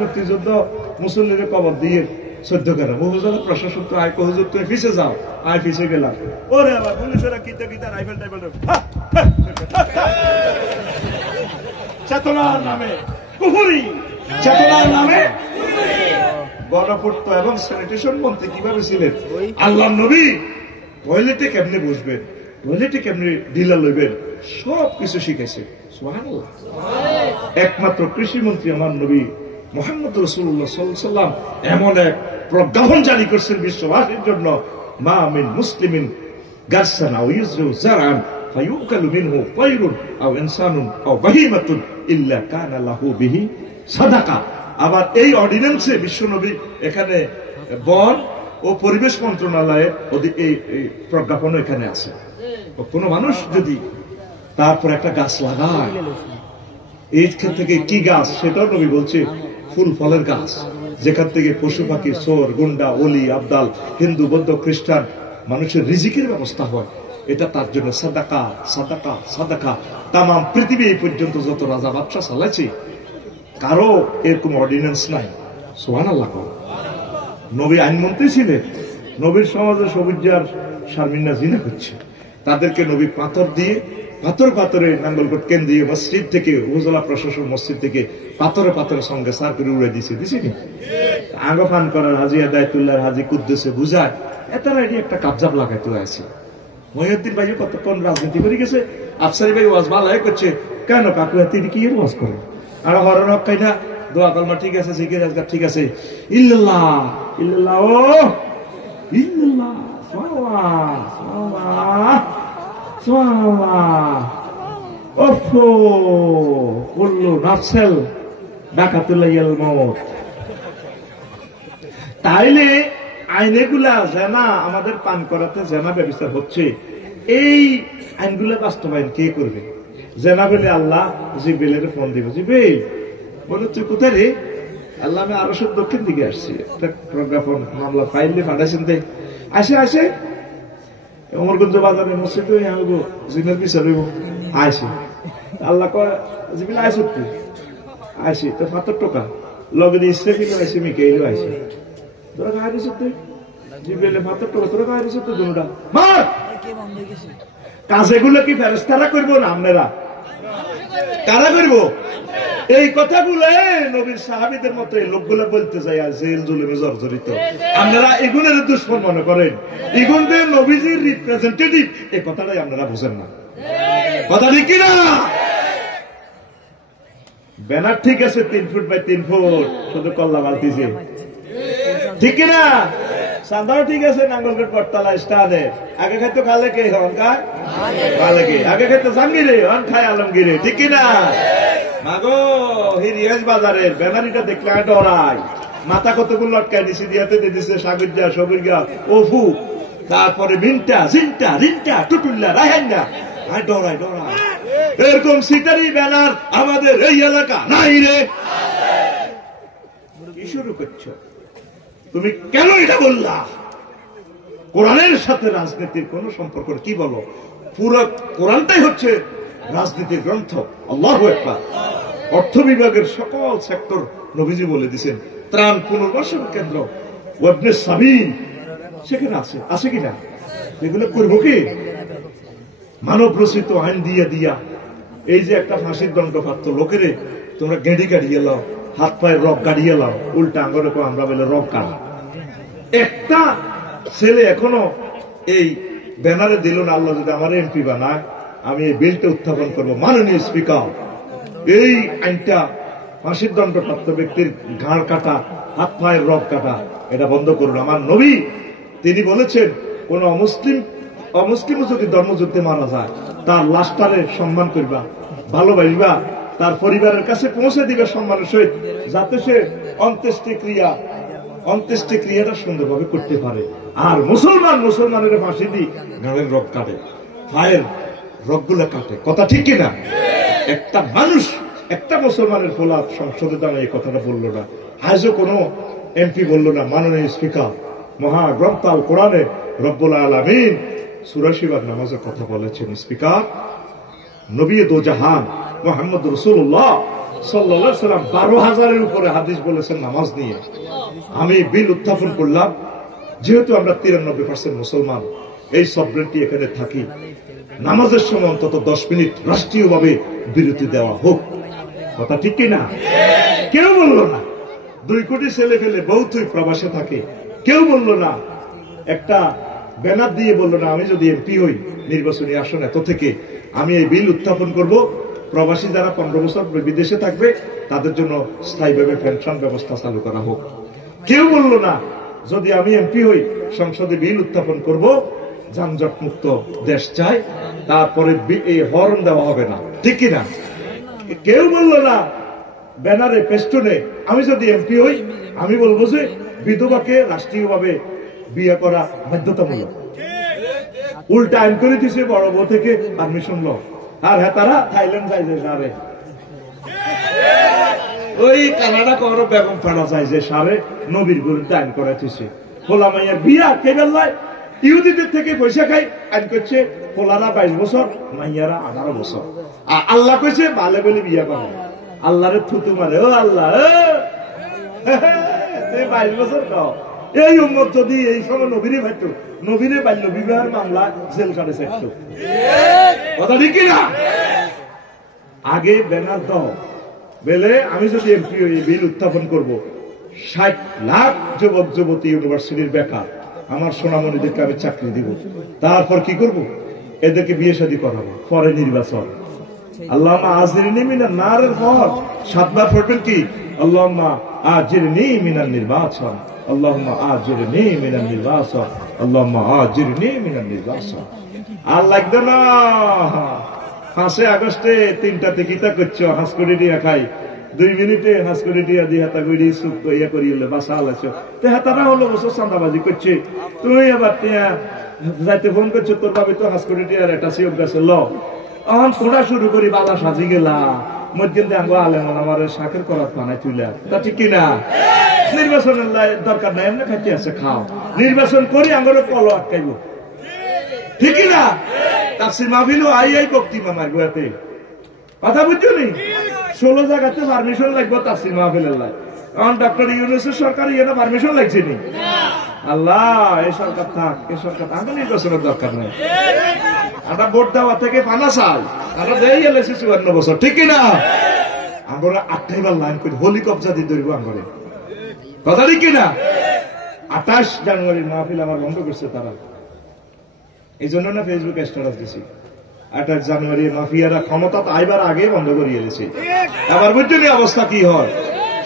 মুক্তিযুদ্ধ মুসল্লিদের কবর দিয়ে 14 কেনা বহুজন প্রশাসন তো আয় হুজুর তুমি ফিসে যাও, আয় ফিসে গেলাম। ওরে আবার পুলিশেরা কিতা কিতা রাইফেল টাইফেল চেতনার নামে কুফরি, চেতনার নামে গণপূর্ত এবং স্যানিটেশন মন্ত্রী কিভাবে ছিলেন? আল্লাহ নবী টয়লেটে কেমনে বসবেন, টয়লেটে কেমনে ঢিলা লইবেন, সবকিছু শিখেছে। সুবহানাল্লাহ। একমাত্র কৃষি মন্ত্রী আমার নবী মুহাম্মদ রাসূলুল্লাহ সাল্লাল্লাহু আলাইহি ওয়াসাল্লাম এমন এক প্রজ্ঞাপন জারি করছেন বিশ্ববাসীর জন্য, মা মিন মুসলিমিন গাসসান আও ইযরু জারআন ফায়ুকালু মিনহু তায়রুন আও ইনসানুন আও বাহিমাতুন ইল্লা কানা লাহু বিহি সাদাকা। আবার এই অর্ডিন্যান্সে বিশ্বনবী এখানে বন ও পরিবেশ মন্ত্রণালয়ের এই প্রজ্ঞাপন এখানে আছে। কোন মানুষ যদি তারপর একটা গাছ লাগায়, এইখান থেকে কি গাছ সেটাও নবী বলছে ফুল ফলের গাছ, যেখান থেকে পশু পাখি, চোর, গুন্ডা, ওলি, আবদাল, হিন্দু, বৌদ্ধ, খ্রিস্টান মানুষের রিজিকের ব্যবস্থা হয়, এটা তার জন্য সাদাকা সাদাকা সাদাকা। তাম পৃথিবী এই পর্যন্ত যত রাজা বাদশা চালাইছে কারো এরকম অর্ডিন্যান্স নাই। সুবহানাল্লাহ। নবী আইনমন্ত্রী ছিলেন, নবীর সমাজে সবুজার শারমিনা জিনা হচ্ছে, তাদেরকে নবী পাথর দিয়ে পাথরে নাঙ্গলকোট কেন্দ্রীয় মসজিদ থেকে উপজেলা প্রশাসন মসজিদ থেকে পাথরে সঙ্গে সার করে উড়ে দিছিনি আগে ফান করার হাজি আদায়তুল্লাহ হাজি কুদ্দুসে বুঝায় এতারা এটি একটা কাবজাব লাগাইতে আছে। মহিউদ্দিন ভাই কতক্ষণ রাজনীতি করে গেছে, আফসারি ভাই ওয়াজ ভালাই করছে, কেন কাকু তিনি কি ওয়াজ করে আর হরণ হকাই না দোয়া কলমা ঠিক আছে, জিকির আজকার ঠিক আছে, ইল্লাল্লাহ ইল্লাল্লাহ ও ইল্লাল্লাহ সাল্লাল্লাহ সাল্লাল্লাহ সাল্লাল্লাহ ওফো কুল্লু নাফসেল ডাকাতুল্লাহিল মউত। তাইলে আইনগুলা জানা আমাদের পান করাতে জানা ব্যবস্থা হচ্ছে, এই আইনগুলা বাস্তবায়ন কে করবে? জানা বলে আল্লাহ জিব্রাইলের ফোন দিব, জিব্রাইল বলে তুই কোথায় রে? আল্লাহ আমি আরশের দক্ষিণ দিকে আসছি, একটা প্রজ্ঞাপন মামলা ফাইল দিয়ে পাঠাইছেন, আসে অমরগঞ্জ বাজারে মসজিদে জিনের বিচার হইব, আসে আল্লাহ কয় জিবিল আইস তুই আসি তো ৭০ টাকা লগে দিয়ে ইসরাফিল আইসি মিকাইল আইসি, তোরা খাই দিস তুই জিবিলে ৭০ টাকা তোরা খাই দিস তুই দুটা মার কাজেগুলো কি ফেরেশতারা করবো না আপনারা কারা করবো? এই কথাগুলো নবীর সাহাবীদের মতো এই লোকগুলো বলতে যায় জেল জুলুমে জর্জরিত, আপনারা এগুলোর দুশ্মন মনে করেন, এগুলো নবীজির রিপ্রেজেন্টেটিভ, এই কথাটাই আপনারা বুঝেন না। কথা ঠিক কিনা? ব্যানার ঠিক আছে 3 ফুট বাই 3 ফুট, শুধু কল্লা বালতিছে, ঠিক কিনা? চাঁদাও ঠিক আছে নাঙ্গলকোট পটতলা স্টানে, আগে খাইতো খালে কে হন খায় খালে কে, আগে খাইতো জাহাঙ্গীরে হন খায় আলমগীরে, ঠিক কিনা? মাগো হিরিয়াজ বাজারের ব্যানারিটা দেখলে ডরাই, মাথা কতগুলো লটকাই দিছি, দিয়াতে দিছে সাগরজা সবুরগা ওফু, তারপরে মিন্টা জিন্টা রিন্টা টুটুল্লা রাহেন্ডা, ডরাই এরকম সিটারি ব্যানার আমাদের এই এলাকা নাই রে। কি শুরু করছো তুমি? কেন এটা বললা? কোরআনের সাথে রাজনীতির কোন সম্পর্ক? কি বলো? পুরো কোরআনটাই হচ্ছে রাজনীতির গ্রন্থ। আল্লাহু আকবার। অর্থ বিভাগের সকল সেক্টর নবীজি বলে দিয়েছেন, ত্রাণ পুনর্বাসন কেন্দ্র ওয়াবনে সাবিল সেখানে আছে কিনা? এগুলো করবো কি? মানব রচিত আইন দিয়া এই যে একটা ফাঁসির দণ্ড প্রাপ্ত লোকেরে তোমরা গেঁড়ি কাটিয়ে লাও, হাত পায়ের রক কাটিয়ে লাও, উল্টা আঙ্গরে আমরা বলে রক কাটা। একটা ছেলে এখনো এই ব্যানারে দিল না, আল্লাহ যদি আমার এমপি বানায় আমি এই বিলটা উত্থাপন করবো। মাননীয় স্পিকার, এই আইনটা ফাঁসির দণ্ডপ্রাপ্ত ব্যক্তির ঘাড় কাটা, হাত পায়ের রক কাটা, এটা বন্ধ করুন। আমার নবী তিনি বলেছেন, কোন অমুসলিম যদি ধর্মযুদ্ধে মারা যায় তার লাশটারে সম্মান করবা, ভালোবাসবা, তার পরিবারের কাছে পৌঁছে দিবে সম্মানের সহিত, যাতে সে অন্ত্যেষ্টি ক্রিয়াটা সুন্দরভাবে করতে পারে। আর মুসলমানের ফাঁসি দিয়ে ঘাড়ের রক কাটে, পায়ের রকগুলো কাটে। কথা ঠিক কিনা? একটা মানুষ, একটা মুসলমানের ফোলা সংসদে দাঁড়িয়ে এই কথাটা বললো না, আজও কোনো এমপি বললো না। মাননীয় স্পিকার, মহাগ্রন্থ আল কোরআনে রব্বুল আলামিন সূরা শিবার নামাজের কথা বলেছেন। স্পিকার, নবী দো জাহান মুহাম্মদ রাসূলুল্লাহ সাল্লাল্লাহু আলাইহি ওয়াসাল্লাম 12,000-এর উপরে হাদিস বলেছেন নামাজ নিয়ে। আমি বিল উত্থাপন করলাম, যেহেতু আমরা 93% মুসলমান, এই সবরেন্টি এখানে থাকি, নামাজের সময় অন্তত 10 মিনিট রাষ্ট্রীয়ভাবে বিরতি দেওয়া হোক। কথা ঠিক কিনা? কেউ বলল না। 2 কোটি ছেলে ফেলে বহুতই প্রবাসে থাকে, কেউ বলল না। একটা ব্যানার দিয়ে বলল না, আমি যদি এমপি হই নির্বাচনী আসন এত থেকে, আমি এই বিল উত্থাপন করব, প্রবাসী যারা 15 বছর বিদেশে থাকবে তাদের জন্য স্থায়ীভাবে পেনশন ব্যবস্থা চালু করা হোক। কেউ বলল না, যদি আমি এমপি হই সংসদে বিল উত্থাপন করব, যানজট মুক্ত দেশ চাই, তারপরে এই হর্ন দেওয়া হবে না। ঠিক কিনা? কেউ বলল না ব্যানারে পেস্টনে, আমি যদি এমপি হই আমি বলবো যে বিধবাকে রাষ্ট্রীয়ভাবে বিয়ে করা বাধ্যতামূলক। উল্টা আইন করে দিছে বড় বউ থেকে পারমিশন ল। আর হ্যাঁ, তারা থাইল্যান্ড যায় যে সারে, ওই কানাডা কর বেগম ফাড়া যায় যে সারে নবীর বিরুদ্ধে আইন করা দিছে। খোলা মাইয়ার বিয়া কে বেলায় ইহুদিদের থেকে পয়সা খাই আইন করছে, খোলারা 22 বছর, মাইয়ারা 18 বছর। আর আল্লাহ কইছে ভালো বলে বিয়া করে। আল্লাহরে থুতু মারে, ও আল্লাহ 22 বছর দাও। এই উম্মত যদি এই সময় নবীরে ভাইতো, নবীরে বাল্য বিবাহের মামলা জেল কাটে চাইতো। কথা ঠিক না? আগে ব্যানার দাও বেলে, আমি যদি এমপি হই বিল উত্থাপন করব, 60 লাখ যুবক যুবতী ইউনিভার্সিটির বেকার, আমার সোনামণিদেরকে আমি চাকরি দিব। তারপর কি করব? এদেরকে বিয়ে শাদী করাবো, পরে নির্বাচন। আল্লাহুম্মা আজিরনি মিনান নারের পর 7 বার পড়বেন কি? আল্লাহুম্মা আজিরনি মিনান নির্বাচন, আল্লাহুম্মা আজিরনি মিনান নির্বাচন, আল্লাহুম্মা আজিরনি মিনান নির্বাচন। আর লাগবে না 5 আগস্টে 3টাতে কিতা করছো, হাঁস করে দিয়া খাই, 2 মিনিটে হাঁস করে দিয়া দিয়ে হাতা গুড়ি সুপ ইয়া করিলে বাসা আলাইছো। তো হাতারা হলো বছর চাঁদাবাজি করছে, তুমি আবার যাইতে ফোন করছো, তোর ভাবি তো হাঁস করে দিয়ার একটা সিওপ গাছে ল। এখন খোঁড়া শুরু করি, বালা সাজি গেলা মধ্যে আঙ্গ আলেমন আমার শাকের করাত বানাই তুইলা। তা ঠিক কিনা? নির্বাচনের দরকার নাই, এমনি খাইতে আছে খাও, নির্বাচন করি আঙ্গরে কল আটকাইব। ঠিক না? তাফসীর মাহফিলও আই বক্তি মামার গোয়াতে কথা বুঝছো নি? 16 জায়গাতে পারমিশন লাগবে তাফসীর মাহফিলের লাই। এখন ডক্টর ইউনূসের সরকার ইয়েনা পারমিশন লাগছে নি? আল্লাহ, এই সরকার থাক, এই সরকার থাক, নির্বাচনের দরকার নাই। আমরা ভোট দেওয়া থেকে পানা চাই, আমরা দেই এলেছি 54 বছর। ঠিক না? আমরা 28বার লাইন করি, হোলি কবজা দিয়ে ধরবো আঙ্গরে। কথা ঠিক কিনা? 28 জানুয়ারির মাহফিল আমার বন্ধ করছে তারা, এই জন্য না ফেসবুকে স্ট্যাটাস দিছি। 28 জানুয়ারি মাফিয়ারা ক্ষমতা আইবার আগে বন্ধ করিয়ে এলেছে। আবার বুঝছেন অবস্থা কি হয়?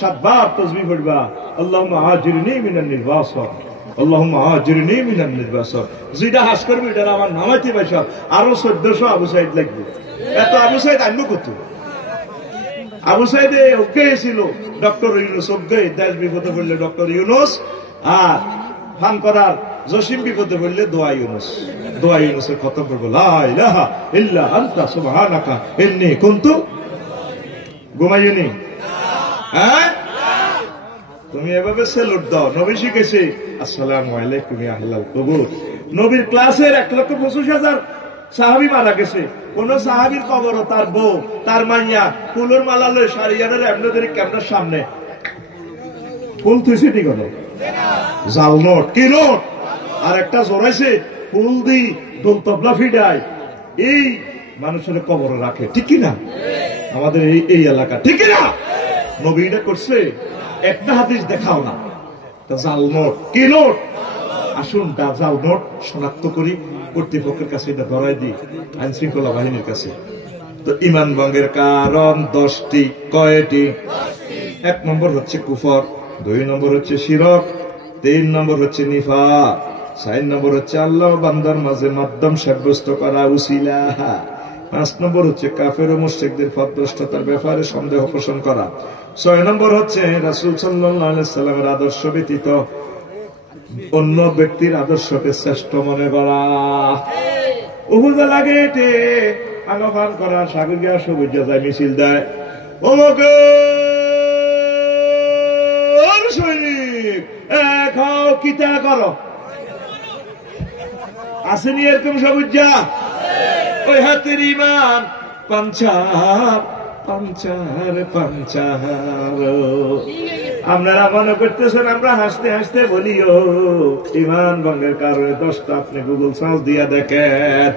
7 বার তাসবিহ পড়বা, আল্লাহুম্মা আজিরনি মিনান নির্বাচন, আল্লাহুম্মা আজিরনি মিনান নির্বাচন। যেটা হাস করবে এটা আমার নামাইতে পয়সা আরো 1400 আবু সাইদ লাগবে। এত আবু সাইদ আনবো কত? আবু সাইদে অজ্ঞ ছিল, ডক্টর ইউনূস অজ্ঞ, দেশ বিপদে পড়লে ডক্টর ইউনূস, আর ফান করার জসিম বিপদে পড়লে দোয়া ইউনূস। দোয়া ইউনূসের খতম করবো, লা ইলাহা ইল্লা আনতা সুবহানাকা ইন্নী কুনতু। ঘুমাইনি? হ্যাঁ, তুমি এভাবে সেলুট দাও। নবী শিখেছে আসসালামু আলাইকুম ইয়া আহলাল কুবুর। নবীর ক্লাসের 1,25,000 সাহাবী মারা গেছে। কোন সাহাবীর কবর তার বউ তার মাইয়া ফুলের মালা লয়ে সারিয়ানের এমনদের ক্যামেরার সামনে ফুল থুইছে ঠিক হলো, জাল নোট কি নোট, আর একটা জোরাইছে ফুল দি দোল তবলা ফিডায়, এই মানুষের কবর রাখে। ঠিক কিনা? আমাদের এই এলাকা, ঠিক কিনা? নবী এটা করছে, একটা হাদিস দেখাও না। জাল নোট কি নোট? আসুন জাল নোট শনাক্ত করি, কর্তৃপক্ষের কাছে এটা ধরাই দিই, আইন শৃঙ্খলা বাহিনীর কাছে। তো ইমান ভঙ্গের কারণ 10টি। কয়টি? 1 নম্বর হচ্ছে কুফর, 2 নম্বর হচ্ছে শিরক, 3 নম্বর হচ্ছে নিফাক, 4 নম্বর হচ্ছে আল্লাহ বান্দার মাঝে মাধ্যম সাব্যস্ত করা উসিলা, 5 নম্বর হচ্ছে কাফের ও মুশরিকদের পথভ্রষ্টতার ব্যাপারে সন্দেহ পোষণ করা, 6 নম্বর হচ্ছে রাসূল সাল্লাল্লাহু আলাইহি সাল্লামের আদর্শ ব্যতীত অন্য ব্যক্তির আদর্শকে শ্রেষ্ঠ মনে করা। উপজেলা গেটে আঙ্গপান করা, সাগর গিয়া সবুজ যায় মিছিল দেয়, ওমকে সৈনিক খাও কিতা করো, আসেনি এরকম সবুজ যা? ওই হাতের ইমান পাঞ্চাব পাঞ্চার পাঞ্চার। আপনারা মনে করতেছেন আমরা হাসতে হাসতে বলিও, ইমান ভঙ্গের কারণে 10টা আপনি গুগল সার্চ দিয়া দেখেন।